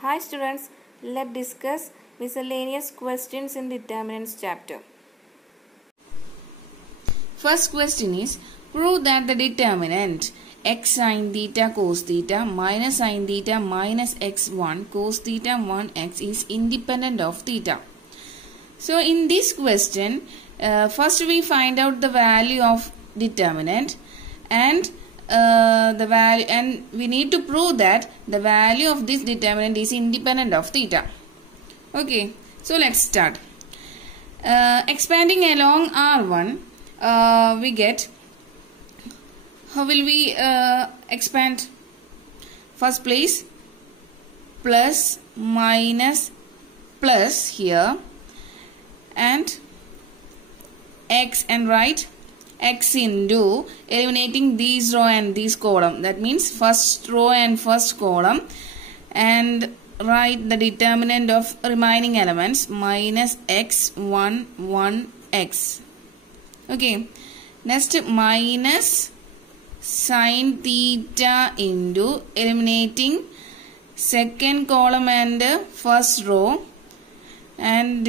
Hi students, let's discuss miscellaneous questions in determinants chapter. First question is, prove that the determinant x sin theta cos theta minus sin theta minus x1 cos theta 1x is independent of theta. So in this question, first we find out the value of determinant and we need to prove that the value of this determinant is independent of theta. Okay, so let's start. Expanding along R1, we get, how will we expand? First place, plus minus plus here and x and write x into eliminating these row and this column, that means first row and first column, and write the determinant of remaining elements minus x1 1x. Okay, next minus sin theta into eliminating second column and first row and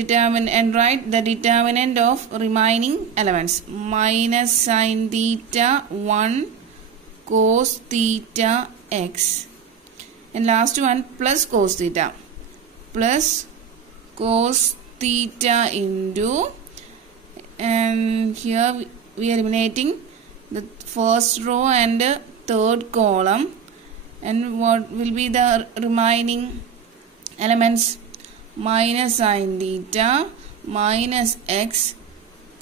write the determinant of remaining elements minus sin theta 1 cos theta x, and last one plus cos theta into, and here we are eliminating the first row and third column, and what will be the remaining elements minus sin theta minus x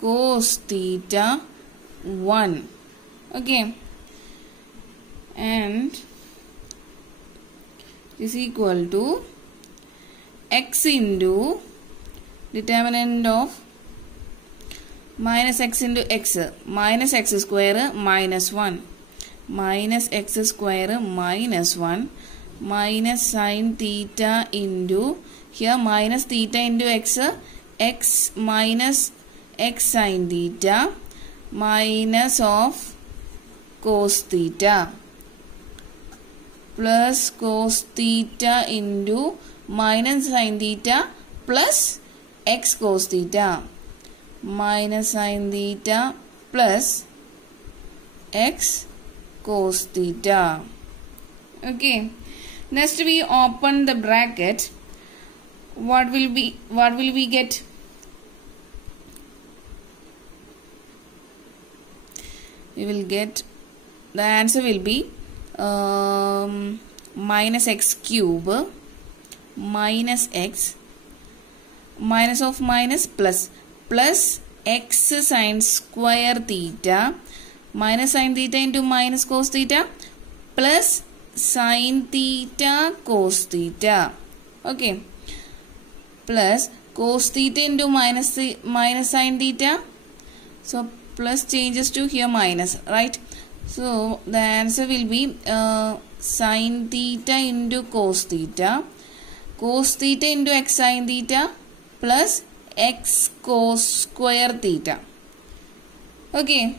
cos theta 1. Okay, and is equal to x into determinant of minus x into x, minus x square minus 1 minus x square minus 1 minus sin theta into, here minus theta into x minus x sin theta minus of cos theta plus cos theta into minus sin theta plus x cos theta minus sin theta plus x cos theta. Okay, next we open the bracket. What will we get? We will get, the answer will be minus x cube minus x minus of minus plus x sin square theta minus sin theta into minus cos theta plus sin theta cos theta. Okay, plus cos theta into minus sin theta, so plus changes to here minus, right? So the answer will be sin theta into cos theta into x sin theta plus x cos square theta. Okay,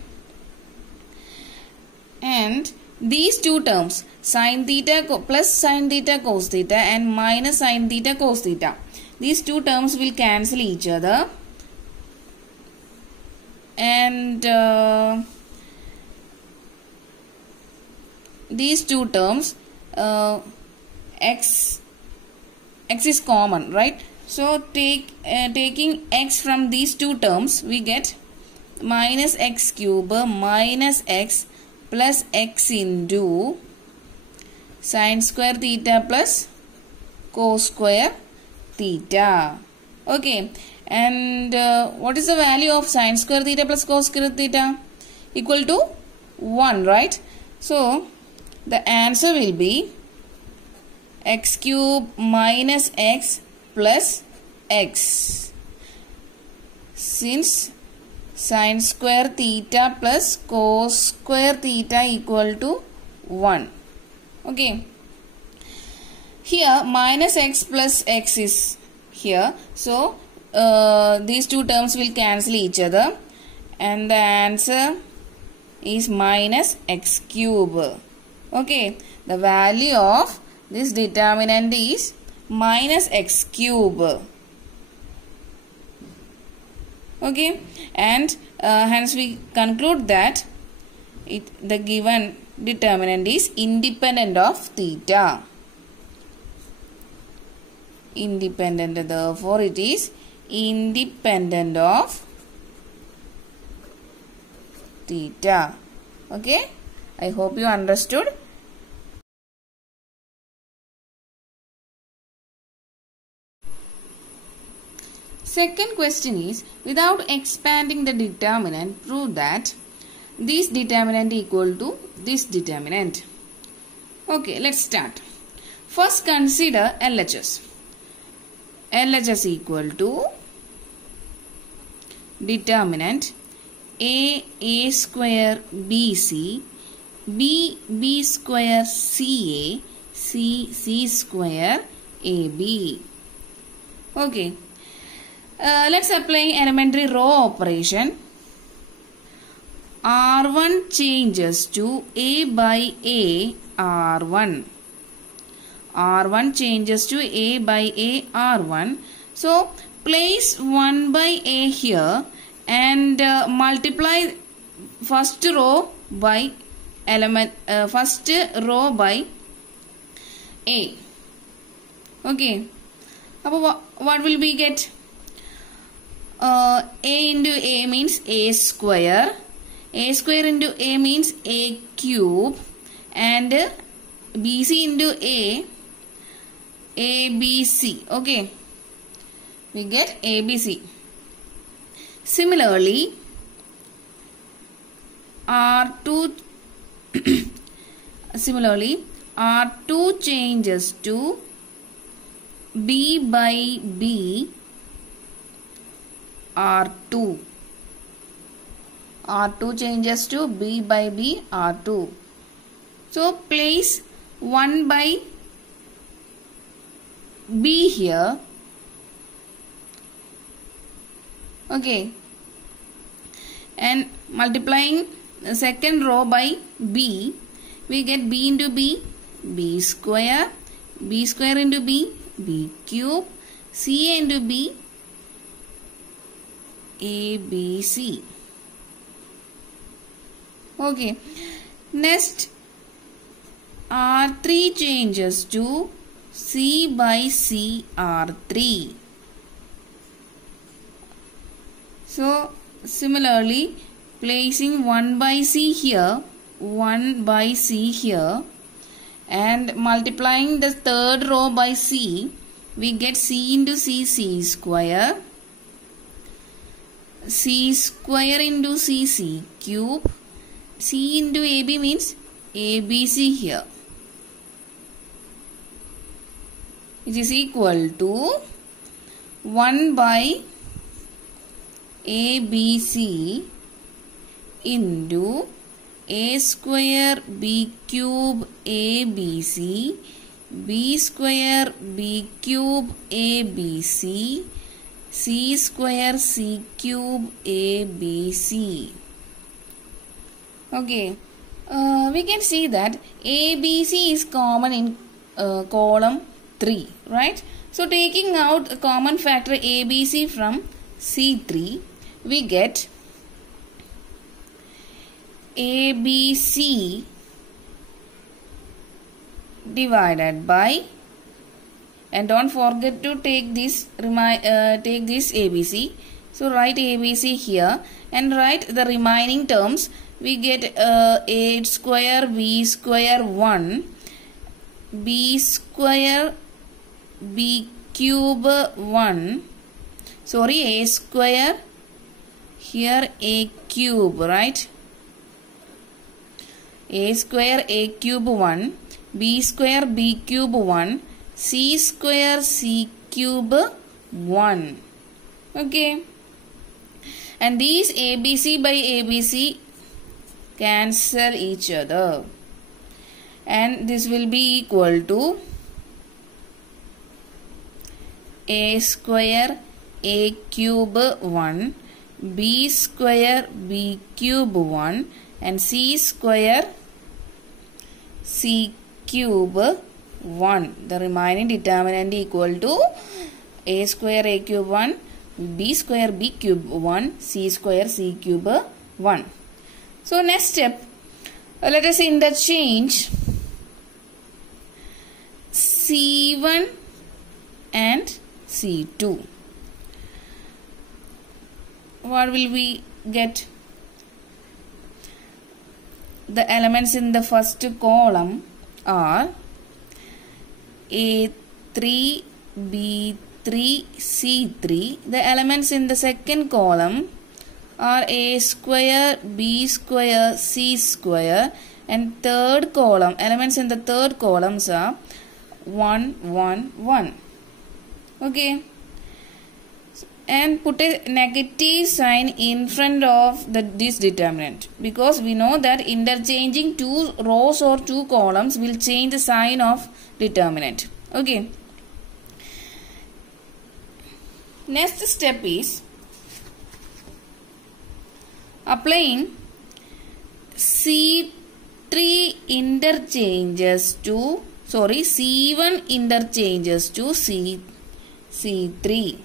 and these two terms, sin theta plus sin theta cos theta and minus sin theta cos theta, these two terms will cancel each other, and these two terms, x is common, right? So taking x from these two terms, we get minus x cube minus x plus x into sin square theta plus cos square theta. Okay, and what is the value of sin square theta plus cos square theta? Equal to 1, right? So the answer will be x cube minus x plus x, since sin square theta plus cos square theta equal to 1. Okay, here minus x plus x is here, so these two terms will cancel each other, and the answer is minus x cube. Okay, the value of this determinant is minus x cube. Okay, and hence we conclude that the given determinant is independent of theta. Independent, therefore it is independent of theta. Okay, I hope you understood. Second question is, without expanding the determinant, prove that this determinant equal to this determinant. Okay, let's start. First consider LHS. LHS equal to determinant A square BC, B square CA, C square AB. Okay. Let's apply elementary row operation. R1 changes to A by A R1. R1 changes to A by A R1. So place 1 by A here and multiply first row by first row by A. Okay. What will we get? A into A means A square. A square into A means A cube. And BC into A, ABC. Okay. We get ABC. Similarly, R2 changes to B by B R2. R2 changes to B by B R2. So place 1 by B here. Okay. And multiplying the second row by B, we get B into B, B square into B, B cube, CA into B, ABC. Okay. Next, R3 changes to C by C R3. So, similarly, placing 1 by C here, 1 by C here, and multiplying the third row by C, we get C into C, C square. C square into C, C cube. C into AB means ABC here, which is equal to 1 by ABC into A square B cube ABC, B square B cube ABC, C square C cube ABC. Okay, we can see that ABC is common in column 3, right? So taking out a common factor ABC from C3, we get ABC divided by, and don't forget to take this ABC. So write ABC here and write the remaining terms. We get A square B square 1, B square B cube 1, sorry, A square, here A cube, right? A square A cube 1, B square B cube 1, C square C cube 1. Okay. And these ABC by ABC cancel each other. And this will be equal to A square A cube 1, B square B cube 1, and C square C cube 1. The remaining determinant equal to a square a cube 1, b square b cube 1, c square c cube 1. So next step, let us interchange C1 and C2. What will we get? The elements in the first column are A3, B3, C3. The elements in the second column are A square, B square, C square, and third column, elements in the third columns are 1, 1, 1. Okay. And put a negative sign in front of this determinant, because we know that interchanging two rows or two columns will change the sign of determinant. Okay. Next step is applying C1 interchanges to C3.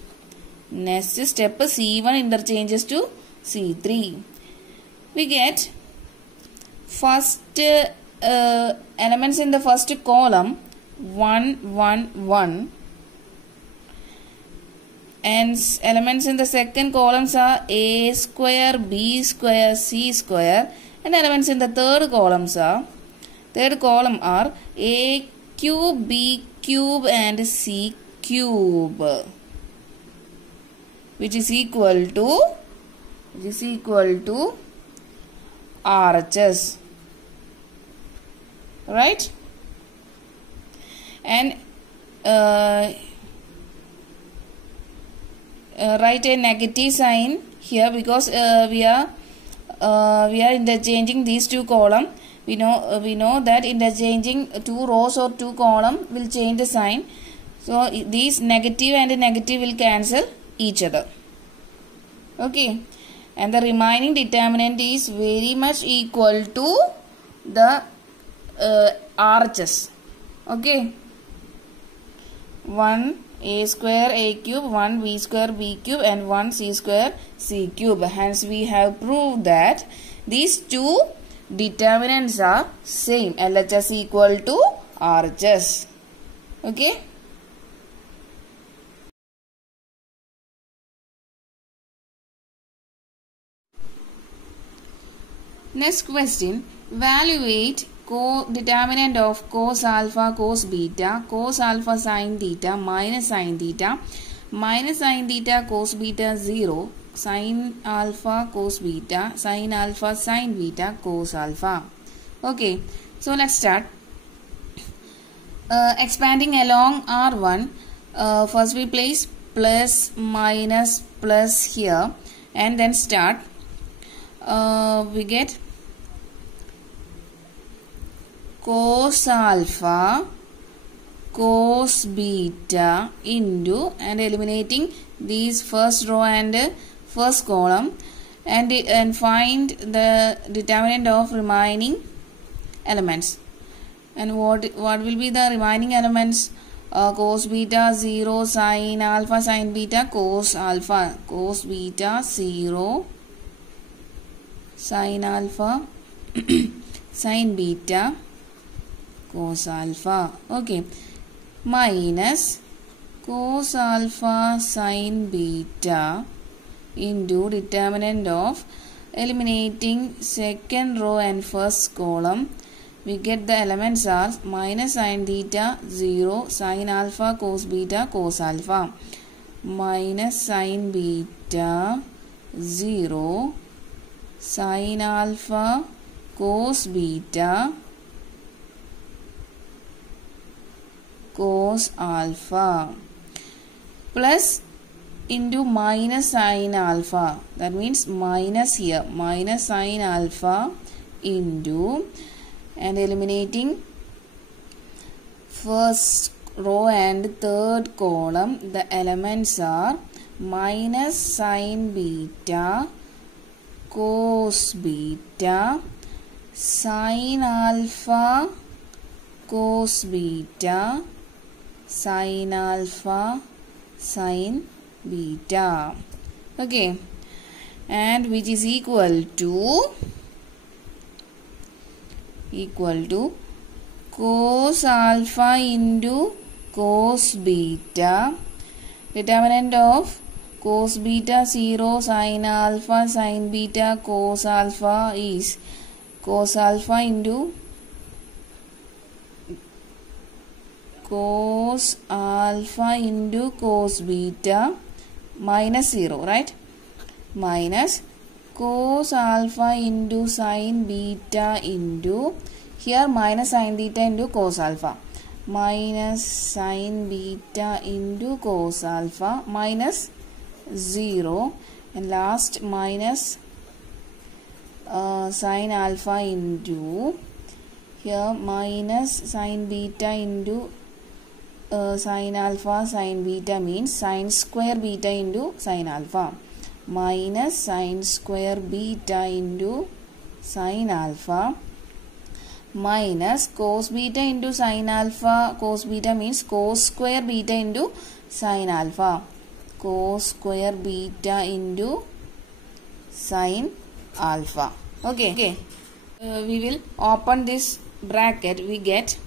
Next step, C1 interchanges to C3. We get first elements in the first column 1, 1, 1, and elements in the second columns are A square, B square, C square, and elements in the third column are A cube, B cube, and C cube, which is equal to RHS, right? And write a negative sign here, because we are interchanging these two columns. We know that interchanging two rows or two columns will change the sign. So these negative and negative will cancel each other. Okay, and the remaining determinant is very much equal to the RHS. Okay, 1 a square a cube, 1 b square b cube, and 1 c square c cube. Hence we have proved that these two determinants are same. LHS equal to RHS. Okay. Next question, evaluate determinant of cos alpha, cos beta, cos alpha sin theta, minus sin theta, cos beta 0, sin alpha, cos beta, sin alpha, sin beta, cos alpha. Okay, so let's start. Expanding along R1, first we place plus, minus, plus here, and then start. We get cos alpha, cos beta into, and eliminating these first row and first column, and find the determinant of remaining elements. And what will be the remaining elements? Cos beta 0, sin alpha, sin beta, cos alpha, cos beta 0, sin alpha, sin beta, cos alpha. Okay, minus cos alpha sin beta into determinant of eliminating second row and first column. We get the elements are minus sin theta 0, sin alpha, cos beta, cos alpha, minus sin beta 0, sin alpha, cos beta, cos alpha, plus into minus sin alpha. That means minus here, minus sin alpha into, and eliminating first row and third column. The elements are minus sin beta, cos beta, sin alpha, cos beta sin alpha sin beta. Okay, and which is equal to cos alpha into cos beta. Determinant of cos beta 0 sin alpha sin beta cos alpha is cos alpha into cos beta minus 0, right? Minus cos alpha into sin beta into, here minus sin theta into cos alpha, minus sin beta into cos alpha minus 0, and last minus sin alpha into, here minus sin beta into sin alpha sin beta means sin square beta into sin alpha, minus sin square beta into sin alpha minus cos beta into sin alpha. Cos beta means cos square beta into sin alpha, cos square beta into sin alpha. Okay, we will open this bracket. We get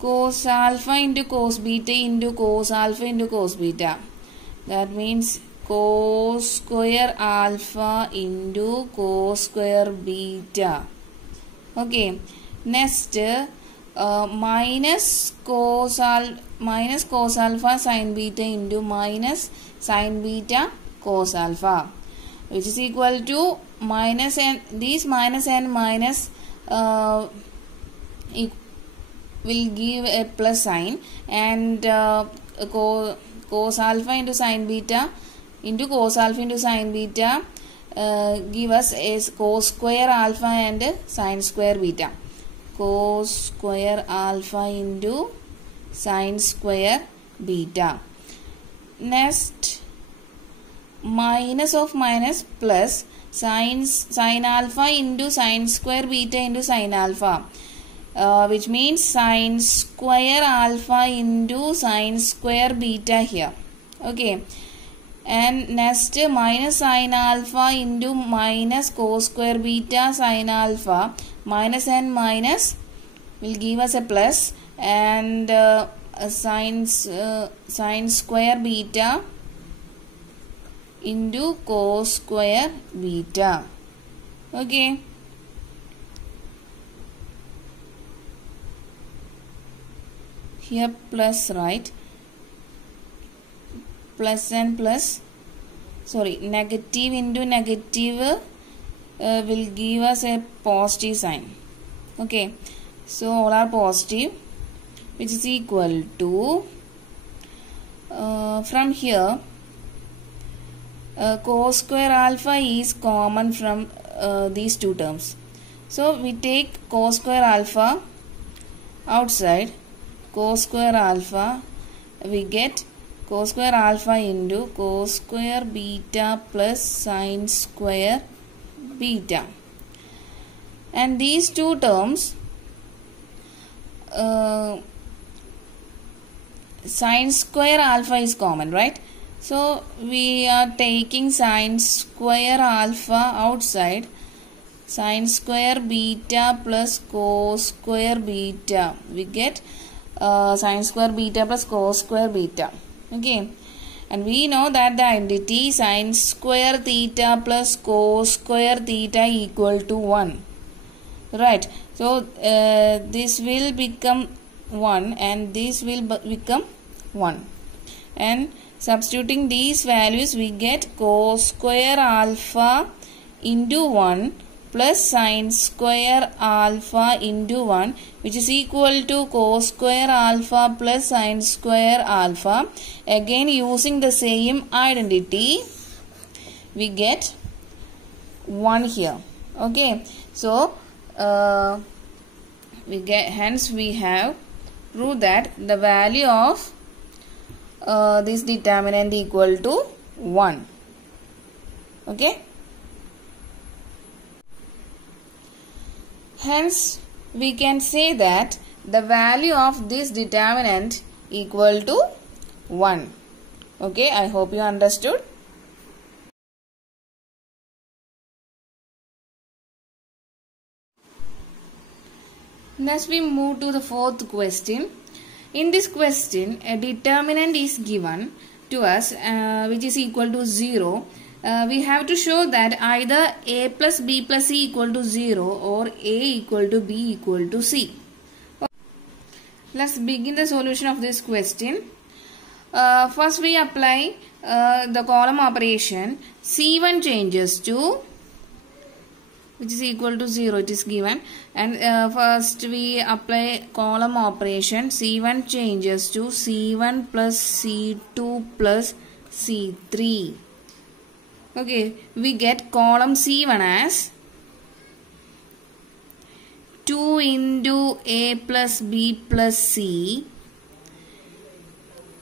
cos alpha into cos beta into cos alpha into cos beta. That means cos square alpha into cos square beta. Okay, next minus cos alpha sin beta into minus sin beta cos alpha, which is equal to minus, and these minus and minus will give a plus sign, and cos alpha into sin beta into cos alpha into sin beta give us as cos square alpha and sin square beta. Cos square alpha into sin square beta. Next, minus of minus plus sin alpha into sin square beta into sin alpha, which means sin square alpha into sin square beta here. Okay, and next minus sin alpha into minus cos square beta sin alpha, minus and minus will give us a plus, and sin square beta into cos square beta. Okay, here plus, right? Plus and plus, sorry, negative into negative will give us a positive sign. Okay, so all are positive, which is equal to from here cos square alpha is common from these two terms. So we take cos square alpha outside, cos square alpha, we get cos square alpha into cos square beta plus sin square beta. And these two terms, sin square alpha is common, right? So we are taking sin square alpha outside, sin square beta plus cos square beta. We get sin square beta plus cos square beta. Okay, and we know that the identity sin square theta plus cos square theta equal to 1, right? So this will become 1 and this will become 1, and substituting these values we get cos square alpha into 1 plus sin square alpha into 1, which is equal to cos square alpha plus sin square alpha. Again using the same identity we get 1 here. Okay, so hence we have proved that the value of this determinant equal to 1. Okay. Hence, we can say that the value of this determinant equal to 1. Okay, I hope you understood. Next we move to the fourth question. In this question, a determinant is given to us which is equal to 0. We have to show that either a plus b plus c equal to 0 or a equal to b equal to c. Let's begin the solution of this question. First we apply the column operation. C1 changes to, which is equal to 0, it is given, and first we apply column operation. C1 changes to C1 plus C2 plus C3. Okay, we get column C1 as 2 into A plus B plus C,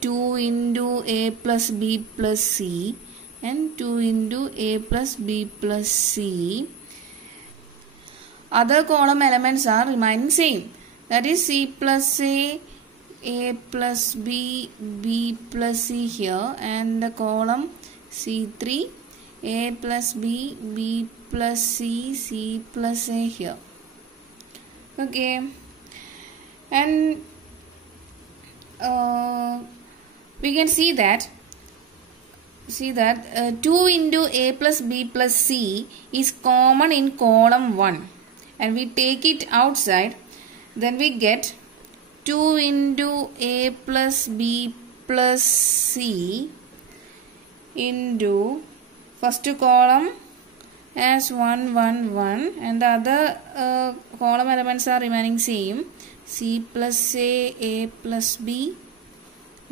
2 into A plus B plus C, and 2 into A plus B plus C. Other column elements are remaining same. That is C plus A plus B, B plus C here, and the column C3, A plus B, B plus C, C plus A here. Okay, and we can see that 2 into A plus B plus C is common in column 1, and we take it outside, then we get 2 into A plus B plus C into first column as 1, 1, 1, and the other column elements are remaining same. C plus A plus B,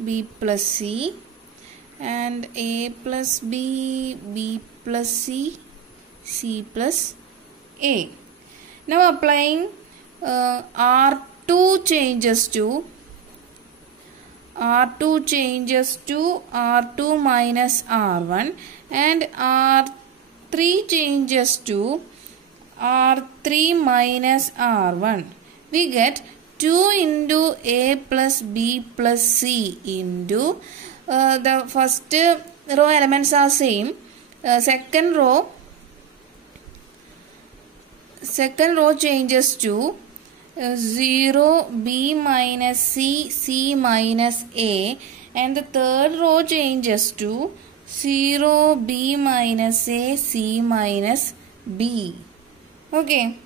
B plus C, and A plus B, B plus C, C plus A. Now applying R2 changes to R2 minus R1, and R3 changes to R3 minus R1. We get 2 into A plus B plus C into the first row elements are same. Second row changes to 0, B minus C, C minus A, and the third row changes to 0, B minus A, C minus B. Okay,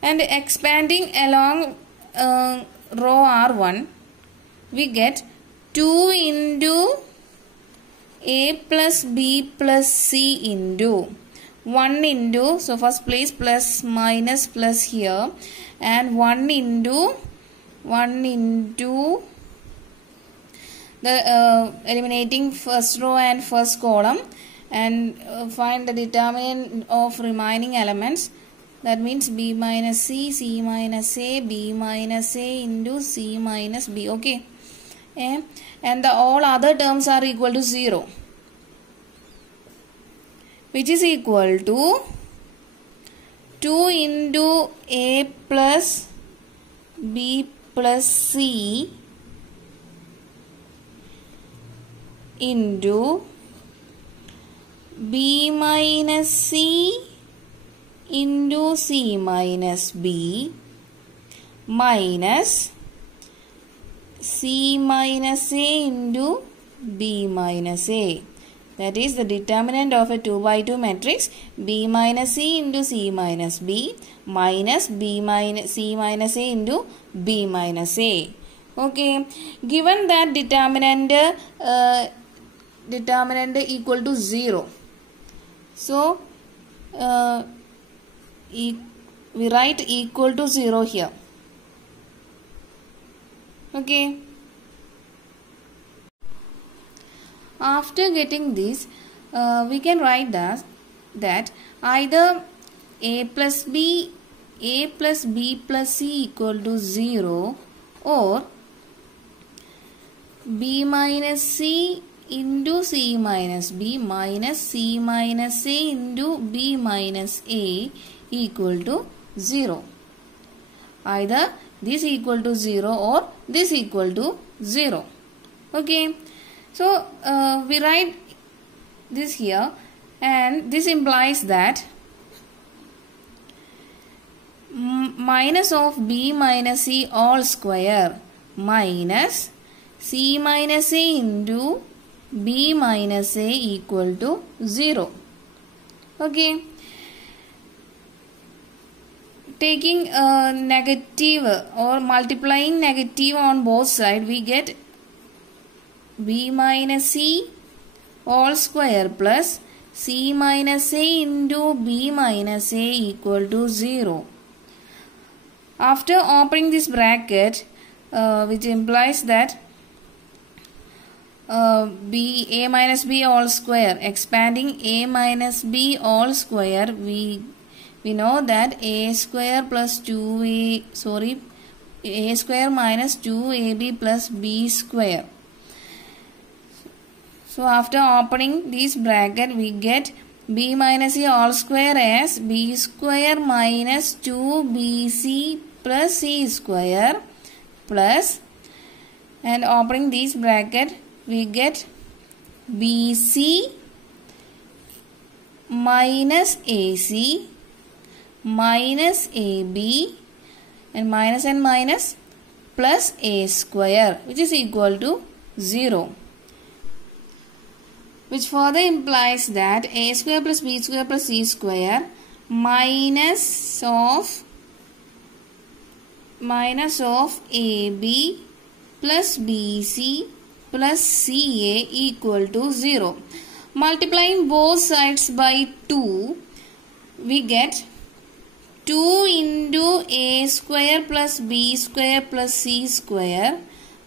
and expanding along row R1, we get 2 into A plus B plus C into 1 into, so first place plus minus plus here, and 1 into the eliminating first row and first column, and find the determinant of remaining elements. That means B minus C, C minus A, B minus A into C minus B. Okay, and all other terms are equal to 0, which is equal to 2 into A plus B plus C into B minus C into C minus B minus C minus A into B minus A. That is the determinant of a 2 by 2 matrix. B minus C into C minus B minus B minus C minus A into B minus A. Okay, given that determinant equal to 0, so we write equal to 0 here. Okay. After getting this, we can write that either A plus B plus C equal to 0, or B minus C into C minus B minus C minus A into B minus A equal to 0. Either this equal to 0 or this equal to 0. Okay. So we write this here, and this implies that minus of b minus c all square minus c minus a into b minus a equal to 0. Okay. Taking a negative or multiplying negative on both sides, we get b minus c all square plus c minus a into b minus a equal to 0. After opening this bracket, which implies that a minus b all square, expanding a minus b all square, we know that a square plus a square minus 2ab plus b square. So after opening this bracket, we get b minus c all square as b square minus 2bc plus c square plus, and opening this bracket, we get bc minus ac minus ab, and minus plus a square, which is equal to 0. Which further implies that a square plus b square plus c square minus of ab plus bc plus ca equal to 0. Multiplying both sides by 2, we get 2 into a square plus b square plus c square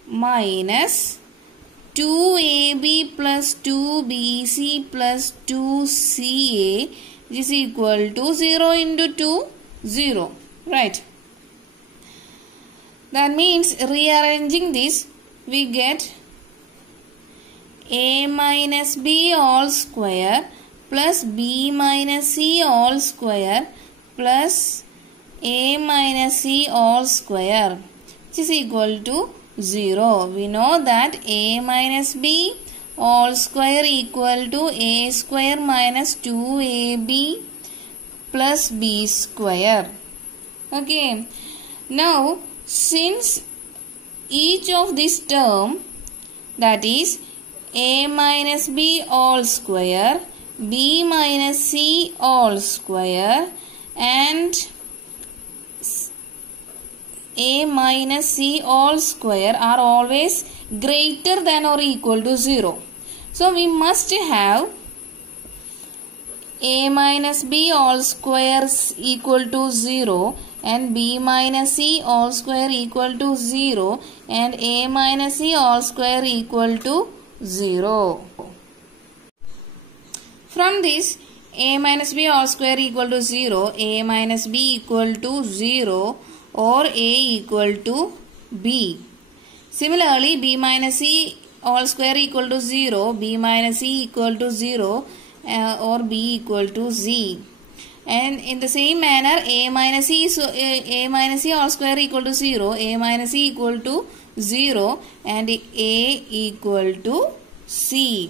minus 2ab plus 2bc plus 2ca is equal to 0 into 2, 0. Right. That means rearranging this, we get a minus b all square plus b minus c all square plus a minus c all square, which is equal to 0. We know that a minus b all square equal to a square minus 2ab plus b square. Okay. Now, since each of this term, that is a minus b all square, b minus c all square, and a minus c all square are always greater than or equal to 0. So we must have a minus b all square equal to 0 and b minus c all square equal to 0 and a minus c all square equal to 0. From this, a minus b all square equal to 0, a minus b equal to 0 or a equal to b. Similarly, b minus c all square equal to 0, b minus c equal to 0 or b equal to z. And in the same manner, a minus c all square equal to 0, a minus c equal to 0 and a equal to c.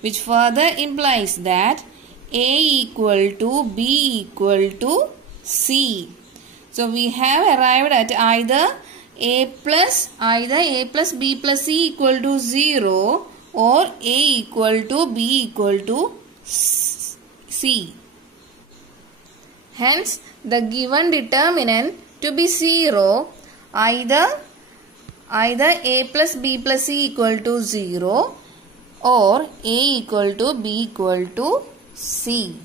Which further implies that a equal to b equal to c. So we have arrived at either a plus b plus c equal to 0 or a equal to b equal to c. Hence, the given determinant to be 0, either a plus b plus c equal to 0 or a equal to b equal to c.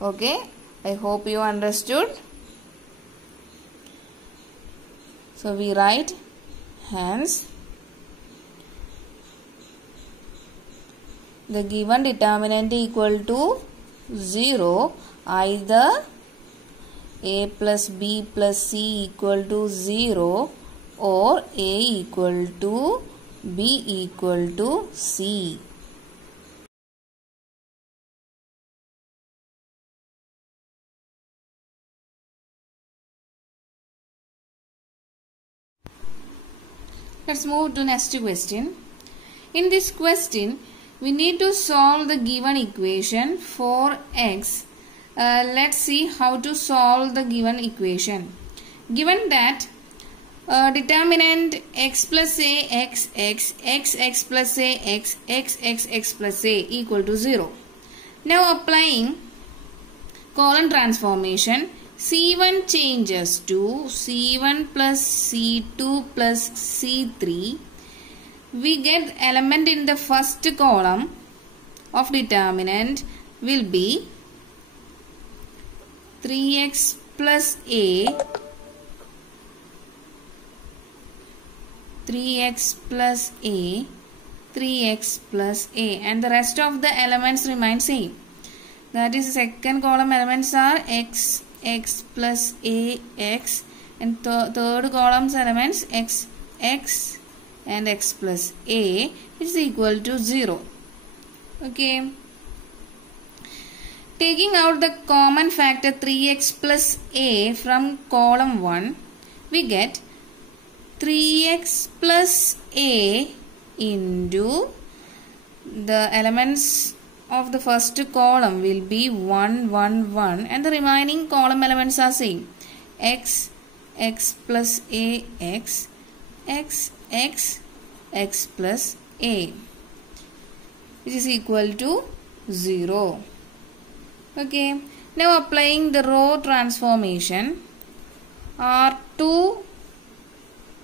Okay, I hope you understood. So we write, hence the given determinant equal to 0, either a plus b plus c equal to 0 or a equal to b equal to c. Let's move to next question. In this question, we need to solve the given equation for x. Let's see how to solve the given equation. Given that determinant x plus a x x plus a x x plus a equal to 0. Now applying column transformation, C1 changes to C1 plus C2 plus C3. We get element in the first column of determinant will be 3x plus a, 3x plus a, 3x plus a, and the rest of the elements remain same. That is, second column elements are x, x plus a, x, and third column's elements x, x and x plus a, which is equal to 0. Okay. Taking out the common factor 3x plus a from column 1, we get 3x plus a into the elements of the first column will be 1, 1, 1, and the remaining column elements are same. X, x plus a, x, x, x, x plus a, which is equal to 0. Okay. Now applying the row transformation, R2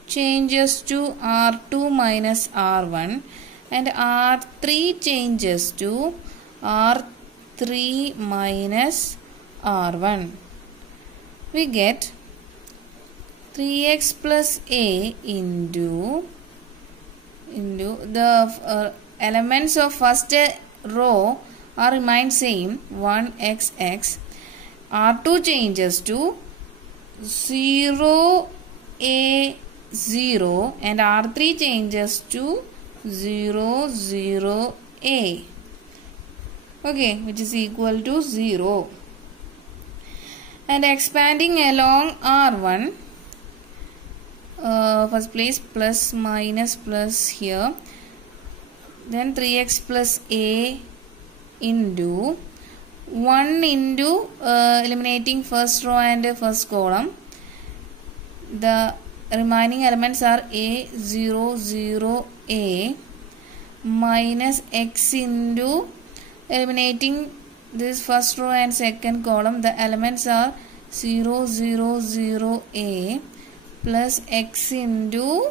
changes to R2 minus R1 and R3 changes to R3 minus R1. We get 3x plus a into the elements of first row are remain same, 1xx. R2 changes to 0 a 0 and R3 changes to 0 0 a. Okay, which is equal to 0. And expanding along R1, first place plus minus plus here, then 3x plus a into 1 into eliminating first row and first column. The remaining elements are a 0 0 a minus x into eliminating this first row and second column. The elements are 0 0 0 a plus x into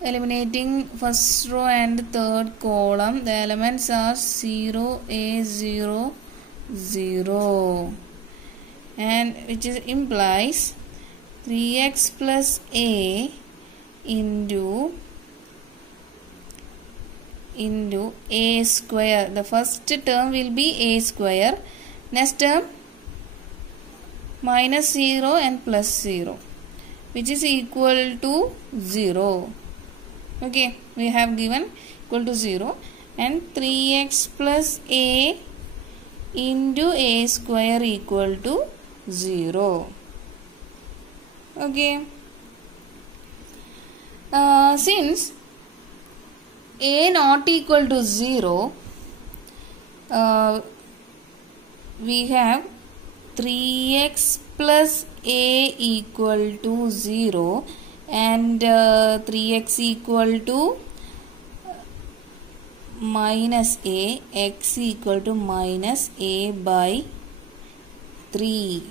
eliminating first row and third column. The elements are 0 a 0 0, and which is implies 3x plus a into a square. The first term will be a square. Next term minus 0 and plus 0, which is equal to 0. Okay, we have given equal to 0, and 3x plus a into a square equal to 0. Okay. Since a not equal to 0, we have 3x plus a equal to 0 and 3x equal to minus a, x equal to minus a by 3.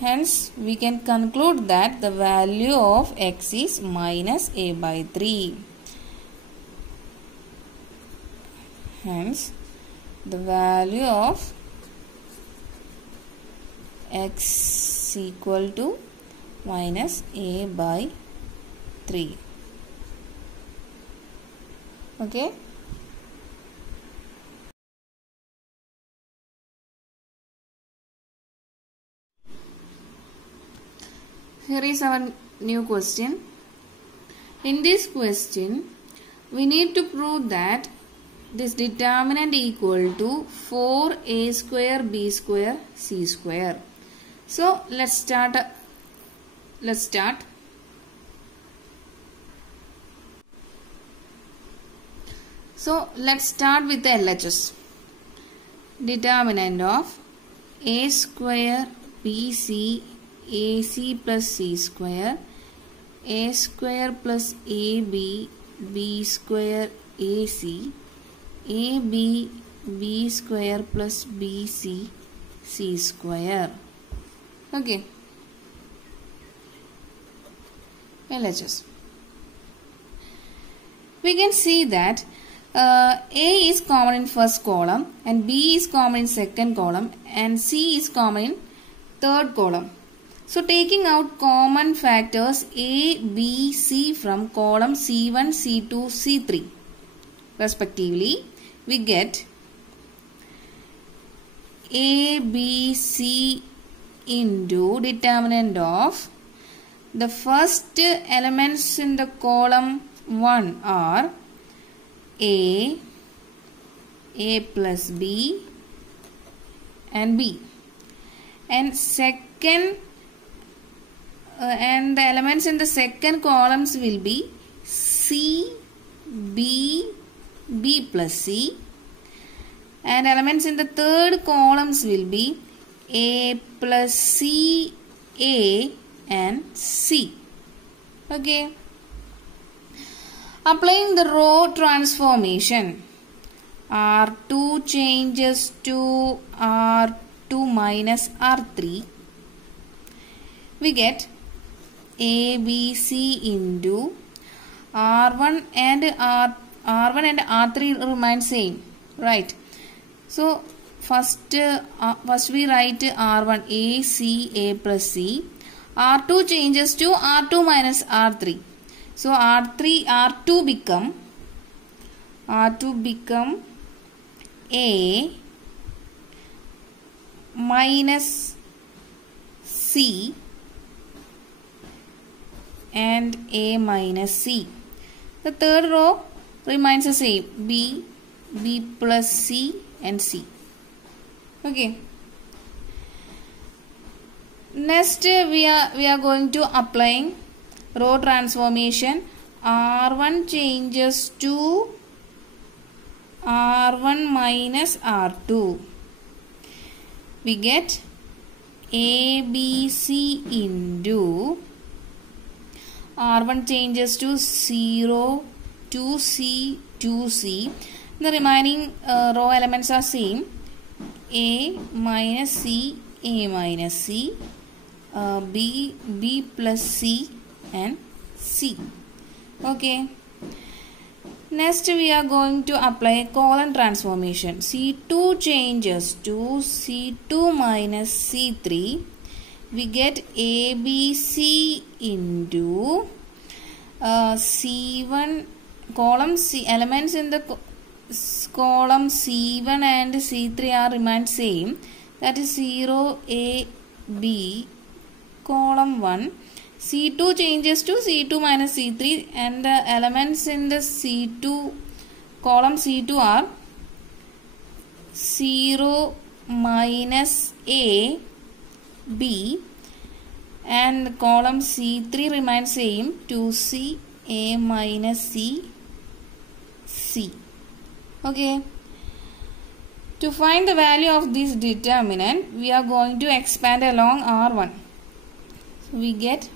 Hence, we can conclude that the value of x is minus a by 3. Hence, the value of x equal to minus a by 3. Okay. Here is our new question. In this question, we need to prove that this determinant equal to 4a square b square c square. So let's start. So let's start with the LHS. Determinant of a square bc ac plus c square, a square plus ab b square ac, ab b square plus bc c square. Okay. LHS. We can see that A is common in first column and B is common in second column and C is common in third column. So taking out common factors A, B, C from column C1, C2, C3 respectively, we get A, B, C into determinant of the first elements in the column 1 are A plus B and B, and second and the elements in the second columns will be C, B, B plus C, and elements in the third columns will be A plus C, A and C. Okay. Applying the row transformation, R2 changes to R2 minus R3, we get ABC into R1 and R3 remain same, right? So first we write R1 A C A plus C, R2 changes to R2 minus R3. So R2 become A minus C and A minus C. The third row remains the same, B plus C and C. Okay. Next we are going to applying row transformation. R1 changes to R1 minus R2. We get ABC into R1 changes to 0, 2C, 2C. The remaining row elements are same. A minus C, A minus C, B plus C and C. Okay. Next we are going to apply column transformation. C2 changes to C2 minus C3. We get ABC into C1 column C, elements in the column C1 and C3 are remain same, that is 0 A B column 1. C2 changes to C2 minus C3 and the elements in the C2 column C2 are 0 minus A B and column C3 remains same, 2C A minus C C. Okay. To find the value of this determinant, we are going to expand along R1. So we get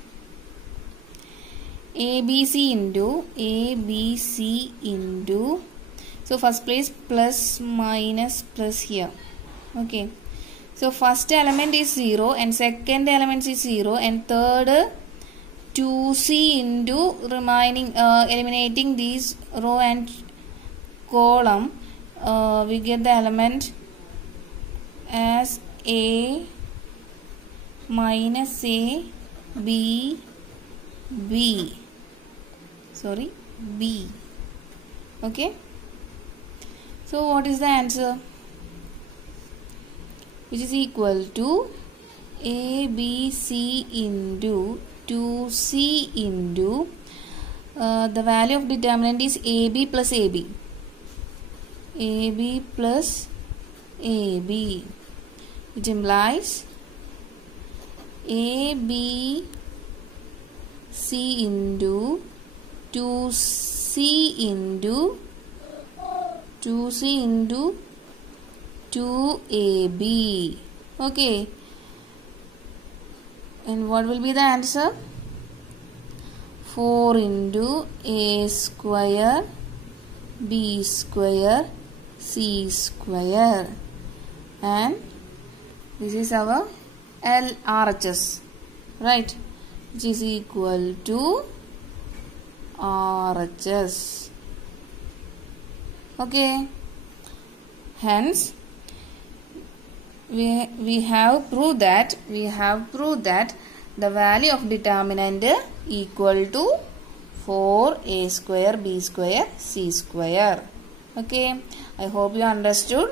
ABC into ABC into, so first place plus minus plus here. Okay. So first element is 0 and second element is 0 and third 2C into remaining eliminating these row and column, we get the element as A minus A B B. Okay. So what is the answer? Which is equal to ABC into 2C into the value of determinant is AB plus AB. AB plus AB, which implies ABC into 2C into 2c into 2ab. Okay. And what will be the answer? 4 into a square, b square, c square. And this is our LRHS, right? Which is equal to RHS. Okay. Hence, we have proved that the value of determinant equal to 4a square, b square, c square. Okay. I hope you understood.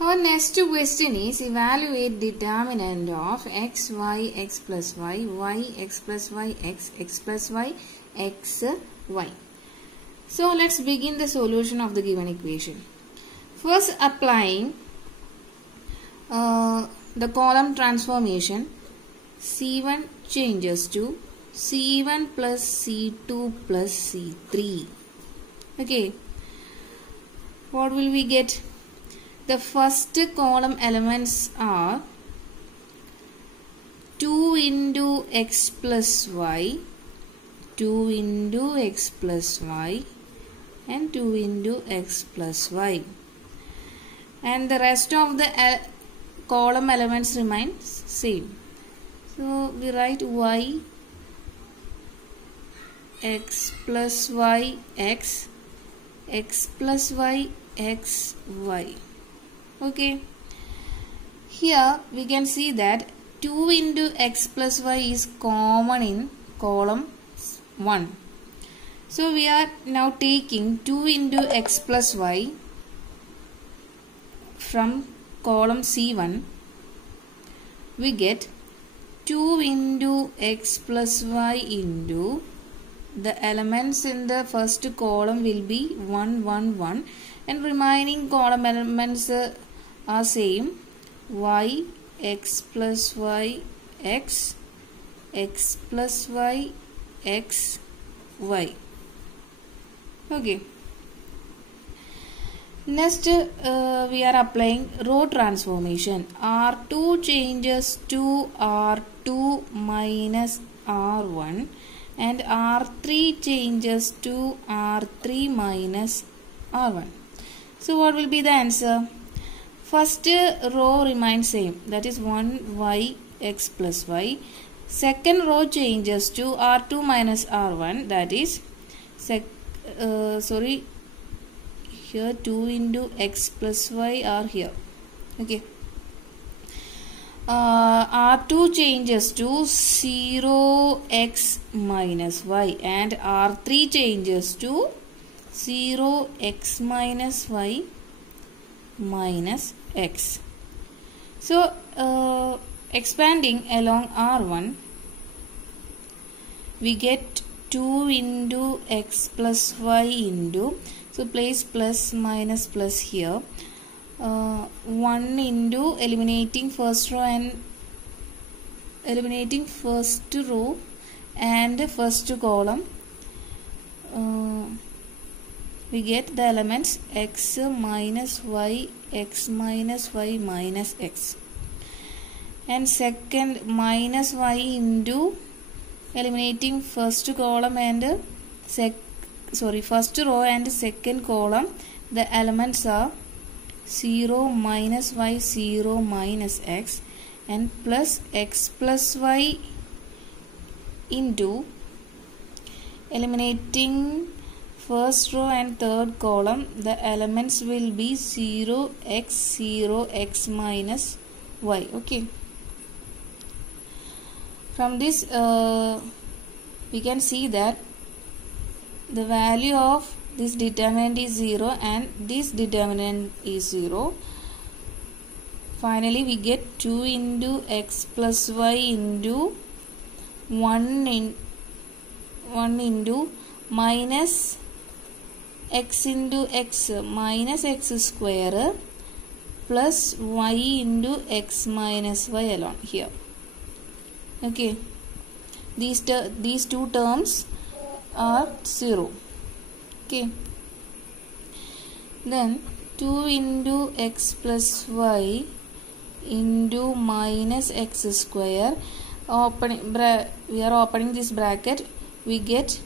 Our next question is evaluate determinant of x, y, x plus y, y, x plus y, x plus y, x, y. So let's begin the solution of the given equation. First, applying the column transformation, C1 changes to C1 plus C2 plus C3. Okay. What will we get? The first column elements are 2 into x plus y, 2 into x plus y, and 2 into x plus y. And the rest of the column elements remains same. So we write y, x plus y, x plus y, x, y. Okay. Here we can see that 2 into x plus y is common in column 1. So we are now taking 2 into x plus y from column C1. We get 2 into x plus y into the elements in the first column will be 1, 1, 1, and remaining column elements are same. Y, x plus y, x plus y, x, y. Okay. Next, we are applying row transformation. R2 changes to R2 minus R1 and R3 changes to R3 minus R1. So what will be the answer? First row remains same, that is 1y x plus y. Second row changes to R2 minus R1, that is here 2 into x plus y are here. Okay. R2 changes to 0x minus y and R3 changes to 0x minus y minus x. So expanding along R1, we get 2 into x plus y into, so place plus minus plus here, 1 into eliminating first row and first column, we get the elements x minus y, x minus y minus x, and second minus y into eliminating first column and first row and second column, the elements are 0 minus y, 0 minus x, and plus x plus y into eliminating first row and third column, the elements will be 0x, 0x minus y. Okay. From this we can see that the value of this determinant is 0 and this determinant is 0. Finally we get 2 into x plus y into 1 into minus x into x minus x square plus y into x minus y alone here. Okay, these two terms are 0. Okay, then 2 into x plus y into minus x square, we are opening this bracket, we get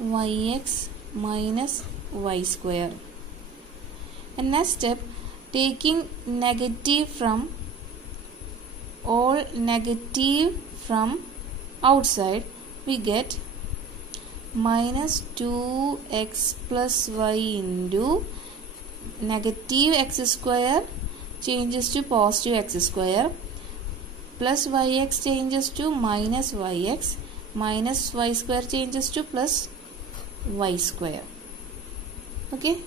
yx minus y square. And next step, taking negative from outside, we get minus 2x plus y into negative x square changes to positive x square, plus yx changes to minus yx, minus y square changes to plus y square. Okay,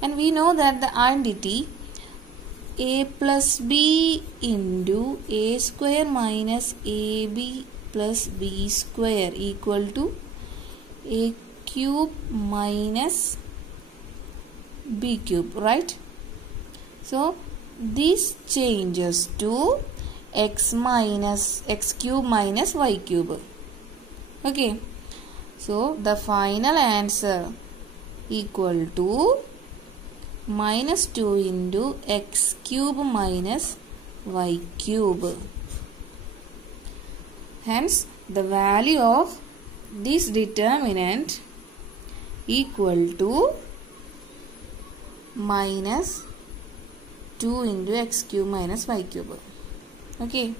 and we know that the identity a plus b into a square minus ab plus b square equal to a cube minus b cube, right? So this changes to x cube minus y cube. Okay, so the final answer equal to minus 2 into x cube minus y cube. Hence, the value of this determinant equal to minus 2 into x cube minus y cube. Okay.